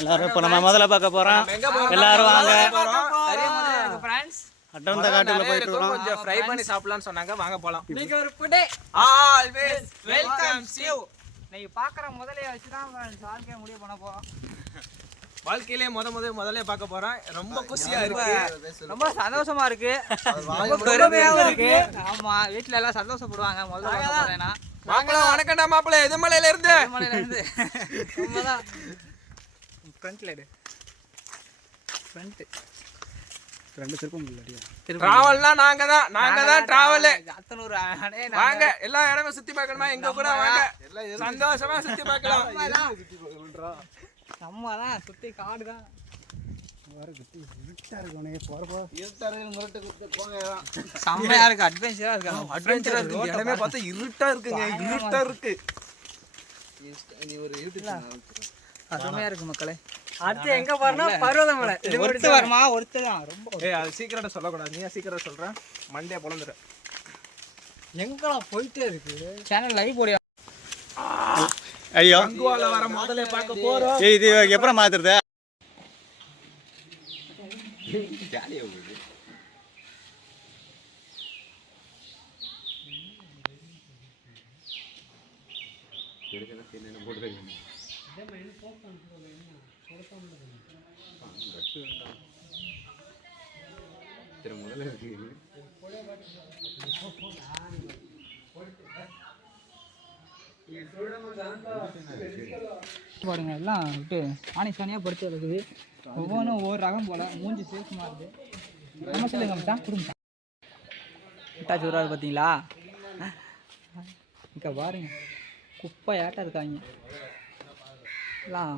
எல்லாரும் இப்போ நம்ம முதல்ல பார்க்க போறோம். எல்லாரும் வாங்க. அடர்ந்த காட்டுல போயிட்டு இருக்கோம். கொஞ்சம் ஃப்ரை பண்ணி சாப்பிடலாம்னு சொன்னாங்க. வாங்க போலாம். நீங்க ஒரு புடே ஆல்வேஸ் வெல்கம் யூ. நீங்க பாக்குற முதலைய வச்சு தான் வாழ்க்கைய முடிவு பண்ண போறோம். வாழ்க்கையிலே முதல்ல பார்க்க போறோம். ரொம்ப குஷியா இருக்கு. ரொம்ப சந்தோஷமா இருக்கு. ரொம்ப பெருமையாவும் இருக்கு. ஆமா, வீட்ல எல்லாம் சந்தோஷப்படுவாங்க. முதல்ல பார்க்க போறேனா. மாப்பிள்ளை வணக்கம்டா மாப்பிள்ளை. எதுமலையில இருந்து. ரொம்பதான் ஃப்ரண்ட்ல எடு. ரெண்டு திருப்பம் இல்லடியா. டிராவல்னா நாங்க தான் டிராவல். அத்தனூர் வாங்க எல்லா இடமும் சுத்தி பார்க்கணுமா? எங்க கூட வாங்க. சந்தோஷமா சுத்தி பார்க்கலாம். நம்ம தான் சுத்தி காடு தான். செம்மையா இருக்கு. அட்வென்ச்சரா இருக்கு. அட்வென்ச்சரா இருக்கு. இடமே பார்த்தா இருட்டா இருக்குங்க. இருட்டா இருக்கு. அருமையா இருக்கு மக்களே. அடுத்து எங்க போறோம்னா பர்வதமலை. இது ஒருத்து வருமா? ஒருத்து தான். ரொம்ப அது சீக்கிரட்டா சொல்லக்கூடாது. நீ சீக்கிரட்டா சொல்ற. மண்டே பொளந்துற. எங்கலாம் போயிட்டே இருக்கு. சேனல் லைவ் போடியா. ஐயோ அங்குவால வர முதல்ல பார்க்க போறோம். இது எப்பறம் மாத்துறது? ஜாலியா போகுது. பாருங்க எல்லாம் விட்டு சாணியா படுத்து இருக்குது. ஒவ்வொன்றும் ஒவ்வொரு ரகம் போல. மூஞ்சி சேஃப்மா இருக்கு. நம்ம சொல்லுங்க தான் கொடுங்க. விட்டா சூறாது பார்த்தீங்களா? இங்கே பாருங்க குப்பையாட்டம் இருக்காங்க எல்லாம்.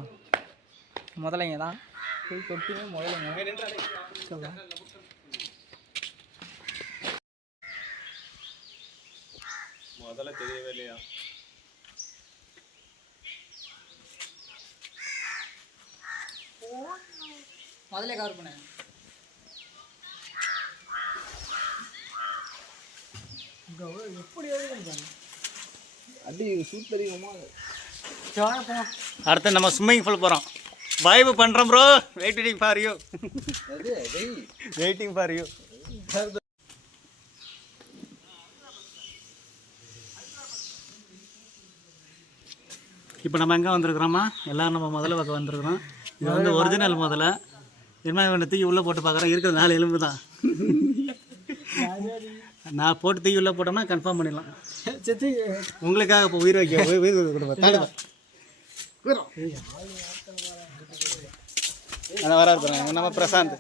முதலைங்க தான் போய் கொட்டுமே முதலைங்க. முதல்ல தெரியவே இல்லையா? முதல்ல கவர் பண்ண அடுத்து நம்ம ஸ்விம்மிங் பூல் போறோம். வைப் பண்றோம் bro. Waiting for you. Waiting for you. இப்போ நம்ம எங்கே வந்திருக்கிறோமா? எல்லோரும் நம்ம முதல்ல பக்கம் வந்திருக்கிறோம். இது வந்து ஒரிஜினல் முதல்ல. என்ன வேணும் தூக்கி உள்ளே போட்டு பார்க்குறேன். இருக்கிற 4 எலும்பு தான். நான் போட்டு தூக்கி உள்ளே போட்டோம்னா கன்ஃபார்ம் பண்ணிடலாம். உங்களுக்காக இப்போ உயிர் கொடுப்பேன். அதான் வர இருக்கிறேன் நம்ம பிரசாந்த்.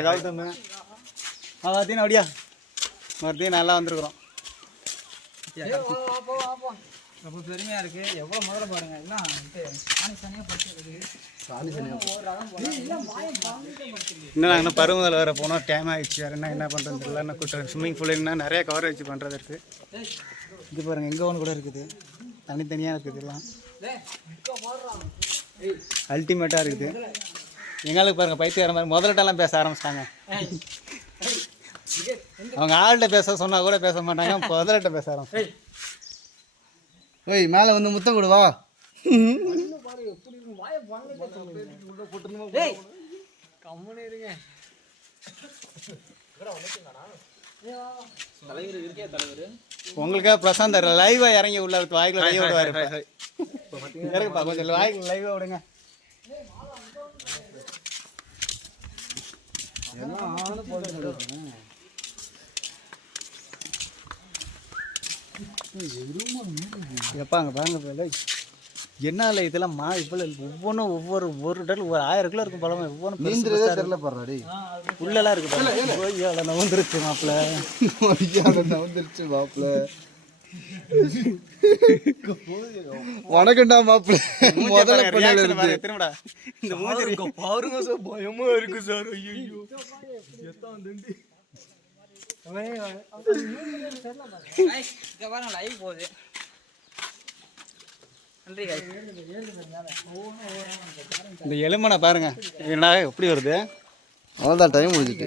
ஏதாவது பார்த்தீங்கன்னா அப்படியா மறுபடியும் நல்லா வந்திருக்கிறோம். ரொம்ப பெருமையாக இருக்குது. எவ்வளோ முதல்ல பாருங்கள் எல்லாம் சாணியாக படுத்து. இன்னும் நாங்கள் இன்னும் பருவதில் வேறு போனோம். டைம் ஆகிடுச்சு. வேறு என்ன பண்ணுறது தெரியல. என்ன கூட்டம் ஸ்விம்மிங் பூல் என்ன நிறைய கவரேஜ் பண்ணுறது இருக்குது. இது பாருங்கள் எங்கே ஒன்று கூட இருக்குது. தனித்தனியாக இருக்குது. எல்லாம் அல்டிமேட்டாக இருக்குது. எங்களுக்கு பாருங்கள் பைத்தியார மாதிரி முதல்கிட்டலாம் பேச ஆரம்பிச்சிட்டாங்க. அவங்க ஆள்கிட்ட பேச சொன்னால் கூட பேச மாட்டாங்க. முதல்கிட்ட பேச ஆரம்பிச்சாங்க. ஓய் மேலே வந்து முத்தம் கொடுவா. உங்களுக்காக பிரசாந்த் லைவா இறங்கி உள்ள வாய்க்குள்ள லைவ் விடுவாரு. இறங்குப்பா கொஞ்சம் வாய்க்குள்ள லைவா விடுங்க. எப்பாங்க பாருங்க என்னால இதெல்லாம் இவ்வளோ ஒவ்வொன்றும் ஒவ்வொரு டல் ஒரு 1000 கிலோ இருக்கும் பழம். ஒவ்வொன்றும் தெரியல பாரு. உள்ளெல்லாம் இருக்கு. நவுந்துருச்சு மாப்பிள்ள. நவுந்துருச்சு மாப்பிள்ள. வணக்கம்டா மாப்பிள்ள. முதல்ல திரும்படா இந்த மூஞ்சி பாருங்க சார். பயமா இருக்கு சார். ஐயோ லைவ் போகுது. இந்த எலும்பனை பாருங்க என்ன எப்படி வருது. அவ்வளோதான் டைம் முடிஞ்சிட்டு.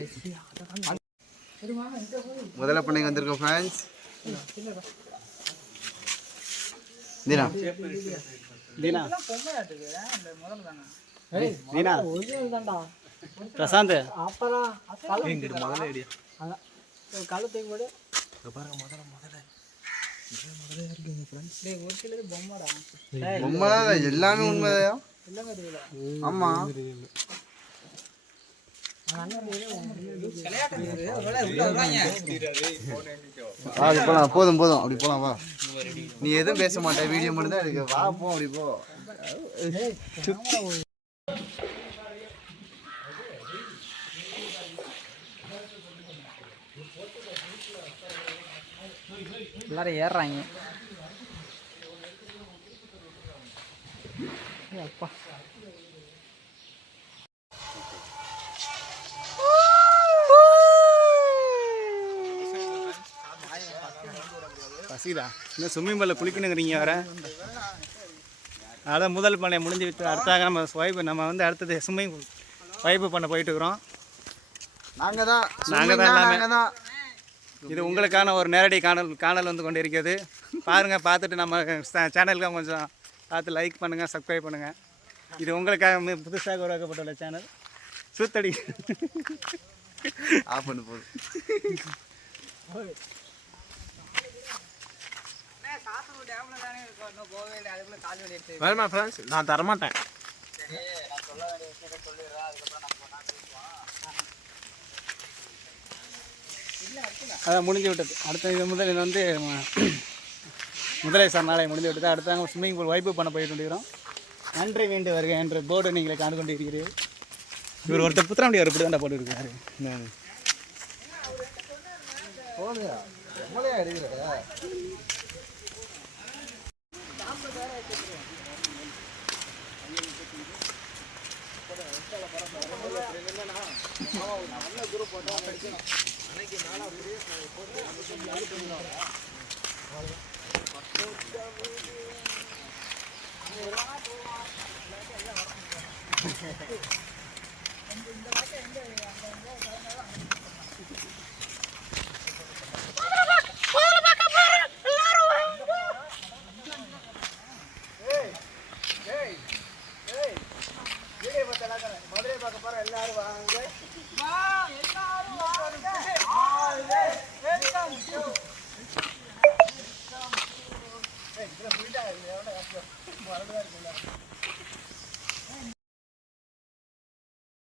முதல்ல பண்ணைக்கு வந்திருக்கோம் ஃப்ரெண்ட்ஸ். தீனா தீனா நீனா ஒரிஜினல் தான்டா. பிரசாந்த் அப்புறம் கல்லு தூக்கி போடு. டேய், ஒரு சிலது பொம்மைடா. உண்மைதான் எல்லாமே உண்மைதான். எல்லாமே இருக்குல்ல. ஆமா அது போலாம், போதும் போதும், அப்படி போலாம் வா. நீ எதுவும் பேச மாட்டே, வீடியோ மட்டும் தான் எடுக்க. வா போ, அப்படி போ. எல்லாரும் ஏறுறாங்க. அப்பா பசிதா இன்னும் ஸ்விம்மிங் பூலில் குளிக்கணுங்கிறீங்க வேற. அதான் முதல் பண்ணை முடிஞ்சு விட்டு அடுத்தாக நம்ம வந்து அடுத்தது ஸ்விம்மிங் பூல் வைப்பு பண்ண போயிட்டு இருக்கிறோம். நாங்க தான் எல்லாமே. நாங்க தான். இது உங்களுக்கான ஒரு நேரடி காணல் வந்து கொண்டு இருக்கிறது. பாருங்கள், பார்த்துட்டு நம்ம சேனலுக்கு கொஞ்சம் பார்த்து லைக் பண்ணுங்கள், சப்ஸ்கிரைப் பண்ணுங்கள். இது உங்களுக்காக புதுசாக உருவாக்கப்பட்டுள்ள சேனல் சூத்தடி. ஆஃப் பண்ணு போதும். வருமா ஃப்ரெண்ட்ஸ், நான் தரமாட்டேன். அதான் முடிஞ்சு விட்டது. அடுத்த இது முதல் இது வந்து முதலை சார் நாளை முடிஞ்சு விட்டது. அடுத்தாங்க ஸ்விம்மிங் பூல் வைப்பு பண்ண போயிட்டு இருக்கிறோம். நன்றி வேண்டு வருக என்ற போர்டு நீங்களை காண்டு கொண்டு இருக்கிறீர்கள். இவர் ஒருத்தர் புத்திராண்டி ஒரு இப்படி தான் போட்டு இருக்காரு. போலையா நம்மளையா எடுக்கிறா? நல்ல குரூப் போட்டா